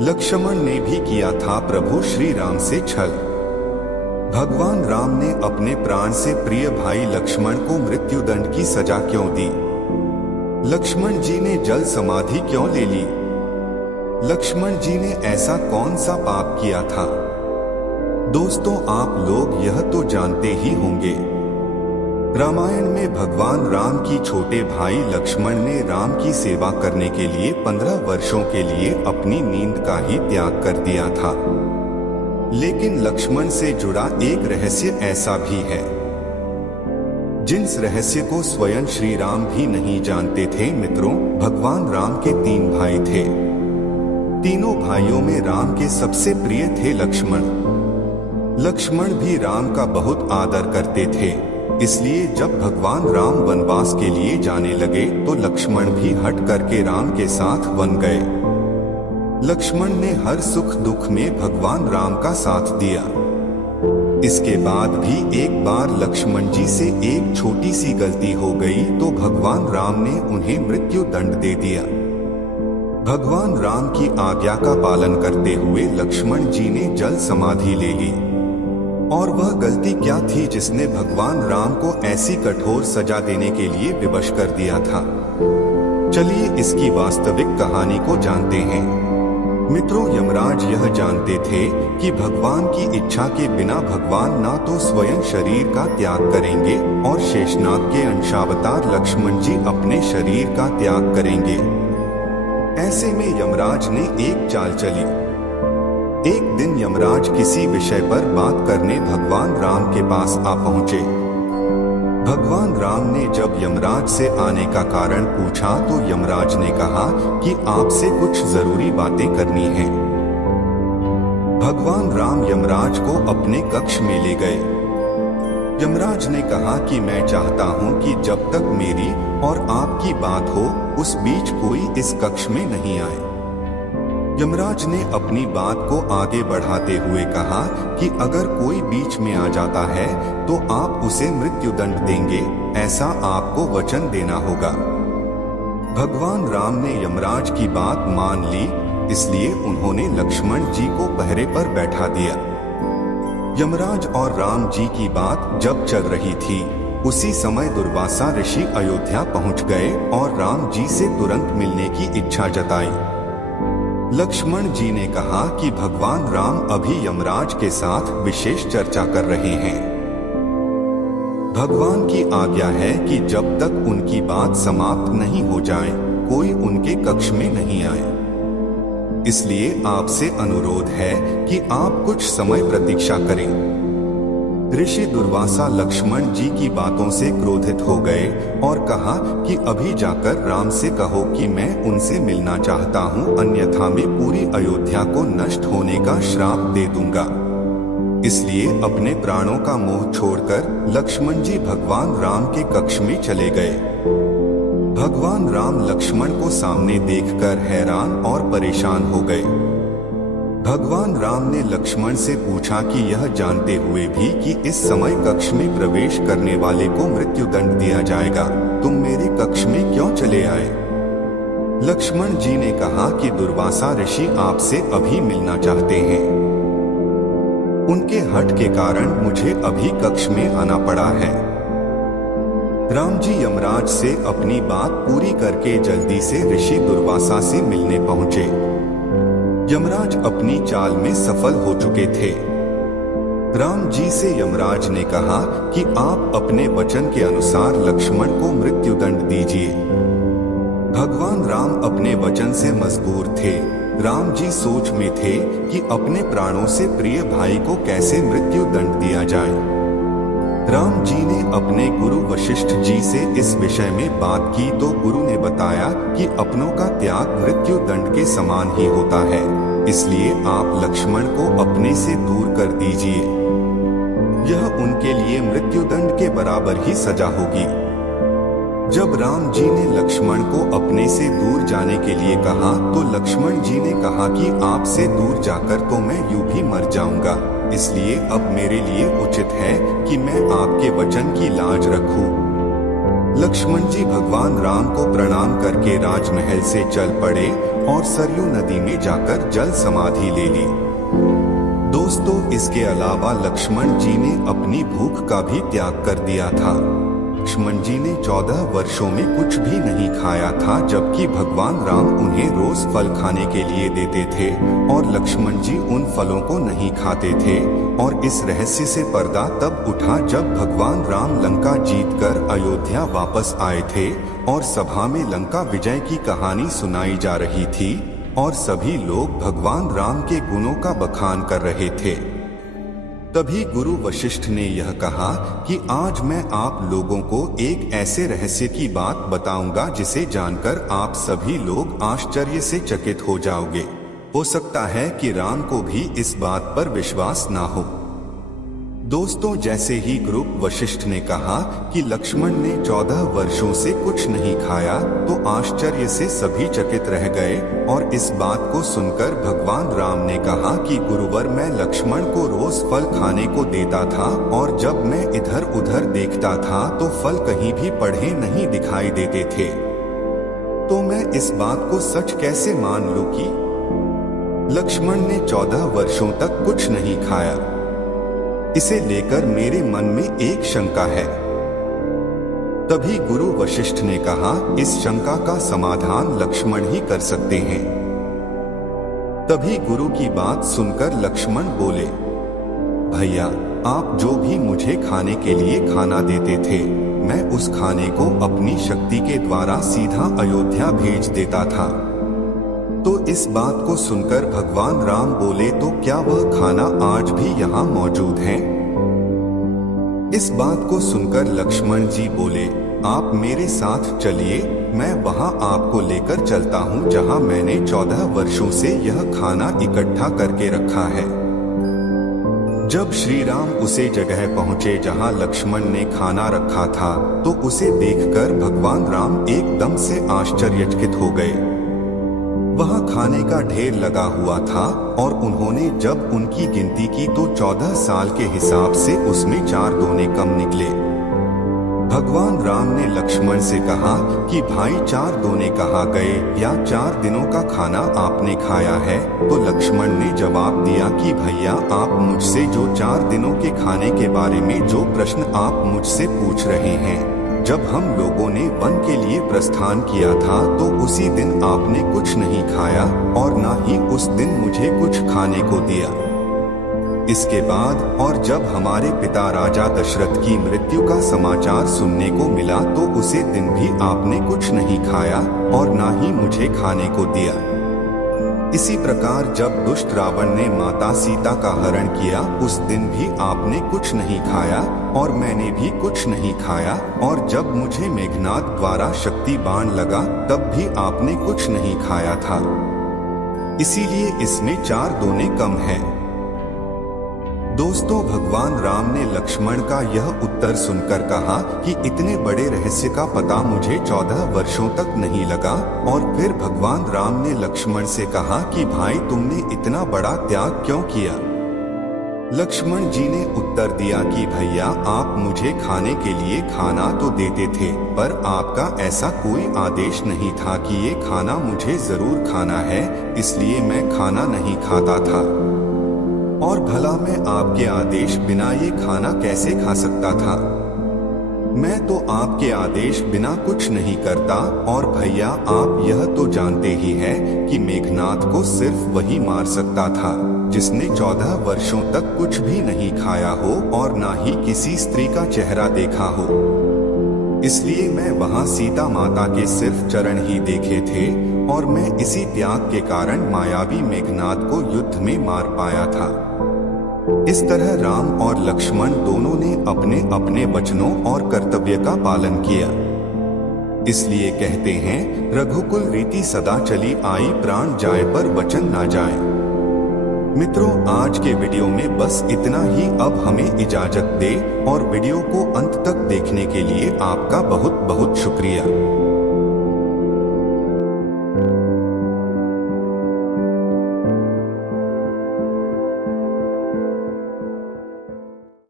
लक्ष्मण ने भी किया था प्रभु श्री राम से छल। भगवान राम ने अपने प्राण से प्रिय भाई लक्ष्मण को मृत्युदंड की सजा क्यों दी? लक्ष्मण जी ने जल समाधि क्यों ले ली? लक्ष्मण जी ने ऐसा कौन सा पाप किया था? दोस्तों, आप लोग यह तो जानते ही होंगे। रामायण में भगवान राम की छोटे भाई लक्ष्मण ने राम की सेवा करने के लिए 15 वर्षों के लिए अपनी नींद का ही त्याग कर दिया था। लेकिन लक्ष्मण से जुड़ा एक रहस्य ऐसा भी है जिस रहस्य को स्वयं श्री राम भी नहीं जानते थे। मित्रों, भगवान राम के 3 भाई थे। तीनों भाइयों में राम के सबसे प्रिय थे लक्ष्मण। लक्ष्मण भी राम का बहुत आदर करते थे, इसलिए जब भगवान राम वनवास के लिए जाने लगे तो लक्ष्मण भी हट करके राम के साथ वन गए। लक्ष्मण ने हर सुख दुख में भगवान राम का साथ दिया। इसके बाद भी एक बार लक्ष्मण जी से एक छोटी सी गलती हो गई तो भगवान राम ने उन्हें मृत्यु दंड दे दिया। भगवान राम की आज्ञा का पालन करते हुए लक्ष्मण जी ने जल समाधि ले ली। और वह गलती क्या थी जिसने भगवान राम को ऐसी कठोर सजा देने के लिए विवश कर दिया था? चलिए इसकी वास्तविक कहानी को जानते हैं। मित्रों, यमराज यह जानते थे कि भगवान की इच्छा के बिना भगवान ना तो स्वयं शरीर का त्याग करेंगे और शेषनाग के अंशावतार लक्ष्मण जी अपने शरीर का त्याग करेंगे। ऐसे में यमराज ने एक चाल चली। एक दिन यमराज किसी विषय पर बात करने भगवान राम के पास आ पहुंचे। भगवान राम ने जब यमराज से आने का कारण पूछा तो यमराज ने कहा कि आपसे कुछ जरूरी बातें करनी हैं। भगवान राम यमराज को अपने कक्ष में ले गए। यमराज ने कहा कि मैं चाहता हूं कि जब तक मेरी और आपकी बात हो उस बीच कोई इस कक्ष में नहीं आए। यमराज ने अपनी बात को आगे बढ़ाते हुए कहा कि अगर कोई बीच में आ जाता है तो आप उसे मृत्युदंड देंगे, ऐसा आपको वचन देना होगा। भगवान राम ने यमराज की बात मान ली, इसलिए उन्होंने लक्ष्मण जी को पहरे पर बैठा दिया। यमराज और राम जी की बात जब चल रही थी उसी समय दुर्वासा ऋषि अयोध्या पहुंच गए और राम जी से तुरंत मिलने की इच्छा जताई। लक्ष्मण जी ने कहा कि भगवान राम अभी यमराज के साथ विशेष चर्चा कर रहे हैं। भगवान की आज्ञा है कि जब तक उनकी बात समाप्त नहीं हो जाए कोई उनके कक्ष में नहीं आए। इसलिए आपसे अनुरोध है कि आप कुछ समय प्रतीक्षा करें। ऋषि दुर्वासा लक्ष्मण जी की बातों से क्रोधित हो गए और कहा कि अभी जाकर राम से कहो कि मैं उनसे मिलना चाहता हूँ, अन्यथा मैं पूरी अयोध्या को नष्ट होने का श्राप दे दूंगा। इसलिए अपने प्राणों का मोह छोड़कर लक्ष्मण जी भगवान राम के कक्ष में चले गए। भगवान राम लक्ष्मण को सामने देखकर हैरान और परेशान हो गए। भगवान राम ने लक्ष्मण से पूछा कि यह जानते हुए भी कि इस समय कक्ष में प्रवेश करने वाले को मृत्युदंड दिया जाएगा, तुम मेरे कक्ष में क्यों चले आए? लक्ष्मण जी ने कहा कि दुर्वासा ऋषि आपसे अभी मिलना चाहते हैं। उनके हठ के कारण मुझे अभी कक्ष में आना पड़ा है। राम जी यमराज से अपनी बात पूरी करके जल्दी से ऋषि दुर्वासा से मिलने पहुंचे। यमराज अपनी चाल में सफल हो चुके थे। राम जी से यमराज ने कहा कि आप अपने वचन के अनुसार लक्ष्मण को मृत्युदंड दीजिए। भगवान राम अपने वचन से मजबूर थे। राम जी सोच में थे कि अपने प्राणों से प्रिय भाई को कैसे मृत्युदंड दिया जाए। राम जी ने अपने गुरु वशिष्ठ जी से इस विषय में बात की तो गुरु ने बताया कि अपनों का त्याग मृत्यु दंड के समान ही होता है, इसलिए आप लक्ष्मण को अपने से दूर कर दीजिए। यह उनके लिए मृत्युदंड के बराबर ही सजा होगी। जब राम जी ने लक्ष्मण को अपने से दूर जाने के लिए कहा तो लक्ष्मण जी ने कहा कि आपसे दूर जाकर तो मैं यूं भी मर जाऊंगा, इसलिए अब मेरे लिए उचित है कि मैं आपके वचन की लाज रखूं। लक्ष्मण जी भगवान राम को प्रणाम करके राजमहल से चल पड़े और सरयू नदी में जाकर जल समाधि ले ली। दोस्तों, इसके अलावा लक्ष्मण जी ने अपनी भूख का भी त्याग कर दिया था। लक्ष्मण जी ने 14 वर्षों में कुछ भी नहीं खाया था, जबकि भगवान राम उन्हें रोज फल खाने के लिए देते थे और लक्ष्मण जी उन फलों को नहीं खाते थे। और इस रहस्य से पर्दा तब उठा जब भगवान राम लंका जीतकर अयोध्या वापस आए थे और सभा में लंका विजय की कहानी सुनाई जा रही थी और सभी लोग भगवान राम के गुणों का बखान कर रहे थे। तभी गुरु वशिष्ठ ने यह कहा कि आज मैं आप लोगों को एक ऐसे रहस्य की बात बताऊंगा जिसे जानकर आप सभी लोग आश्चर्य से चकित हो जाओगे। हो सकता है कि राम को भी इस बात पर विश्वास ना हो। दोस्तों, जैसे ही गुरु वशिष्ठ ने कहा कि लक्ष्मण ने 14 वर्षों से कुछ नहीं खाया, तो आश्चर्य से सभी चकित रह गए और इस बात को सुनकर भगवान राम ने कहा कि गुरुवर, मैं लक्ष्मण को रोज फल खाने को देता था और जब मैं इधर उधर देखता था तो फल कहीं भी पड़े नहीं दिखाई देते थे। तो मैं इस बात को सच कैसे मान लूं कि लक्ष्मण ने 14 वर्षों तक कुछ नहीं खाया। इसे लेकर मेरे मन में एक शंका है। तभी गुरु वशिष्ठ ने कहा, इस शंका का समाधान लक्ष्मण ही कर सकते हैं। तभी गुरु की बात सुनकर लक्ष्मण बोले, भैया, आप जो भी मुझे खाने के लिए खाना देते थे, मैं उस खाने को अपनी शक्ति के द्वारा सीधा अयोध्या भेज देता था। तो इस बात को सुनकर भगवान राम बोले, तो क्या वह खाना आज भी यहाँ मौजूद है? इस बात को सुनकर लक्ष्मण जी बोले, आप मेरे साथ चलिए, मैं वहाँ आपको लेकर चलता हूँ जहाँ मैंने 14 वर्षों से यह खाना इकट्ठा करके रखा है। जब श्री राम उसे जगह पहुँचे जहाँ लक्ष्मण ने खाना रखा था, तो उसे देखकर भगवान राम एकदम से आश्चर्यचकित हो गए। वहाँ खाने का ढेर लगा हुआ था और उन्होंने जब उनकी गिनती की तो 14 साल के हिसाब से उसमें 4 दोने कम निकले। भगवान राम ने लक्ष्मण से कहा कि भाई, 4 दोने कहाँ गए, या 4 दिनों का खाना आपने खाया है? तो लक्ष्मण ने जवाब दिया कि भैया, आप मुझसे जो 4 दिनों के खाने के बारे में जो प्रश्न आप मुझसे पूछ रहे हैं, जब हम लोगों ने वन के लिए प्रस्थान किया था तो उसी दिन आपने कुछ नहीं खाया और ना ही उस दिन मुझे कुछ खाने को दिया। इसके बाद और जब हमारे पिता राजा दशरथ की मृत्यु का समाचार सुनने को मिला तो उसी दिन भी आपने कुछ नहीं खाया और ना ही मुझे खाने को दिया। इसी प्रकार जब दुष्ट रावण ने माता सीता का हरण किया, उस दिन भी आपने कुछ नहीं खाया और मैंने भी कुछ नहीं खाया, और जब मुझे मेघनाद द्वारा शक्ति बाण लगा तब भी आपने कुछ नहीं खाया था। इसीलिए इसमें 4 दोने कम है। दोस्तों, भगवान राम ने लक्ष्मण का यह उत्तर सुनकर कहा कि इतने बड़े रहस्य का पता मुझे 14 वर्षों तक नहीं लगा। और फिर भगवान राम ने लक्ष्मण से कहा कि भाई, तुमने इतना बड़ा त्याग क्यों किया? लक्ष्मण जी ने उत्तर दिया कि भैया, आप मुझे खाने के लिए खाना तो देते थे, पर आपका ऐसा कोई आदेश नहीं था कि ये खाना मुझे जरूर खाना है, इसलिए मैं खाना नहीं खाता था। और भला मैं आपके आदेश बिना ये खाना कैसे खा सकता था? मैं तो आपके आदेश बिना कुछ नहीं करता। और भैया, आप यह तो जानते ही हैं कि मेघनाद को सिर्फ वही मार सकता था जिसने 14 वर्षों तक कुछ भी नहीं खाया हो और ना ही किसी स्त्री का चेहरा देखा हो। इसलिए मैं वहां सीता माता के सिर्फ चरण ही देखे थे और मैं इसी त्याग के कारण मायावी मेघनाद को युद्ध में मार पाया था। इस तरह राम और लक्ष्मण दोनों ने अपने अपने वचनों और कर्तव्य का पालन किया। इसलिए कहते हैं, रघुकुल रीति सदा चली आई, प्राण जाए पर वचन ना जाए। मित्रों, आज के वीडियो में बस इतना ही। अब हमें इजाजत दे और वीडियो को अंत तक देखने के लिए आपका बहुत बहुत शुक्रिया।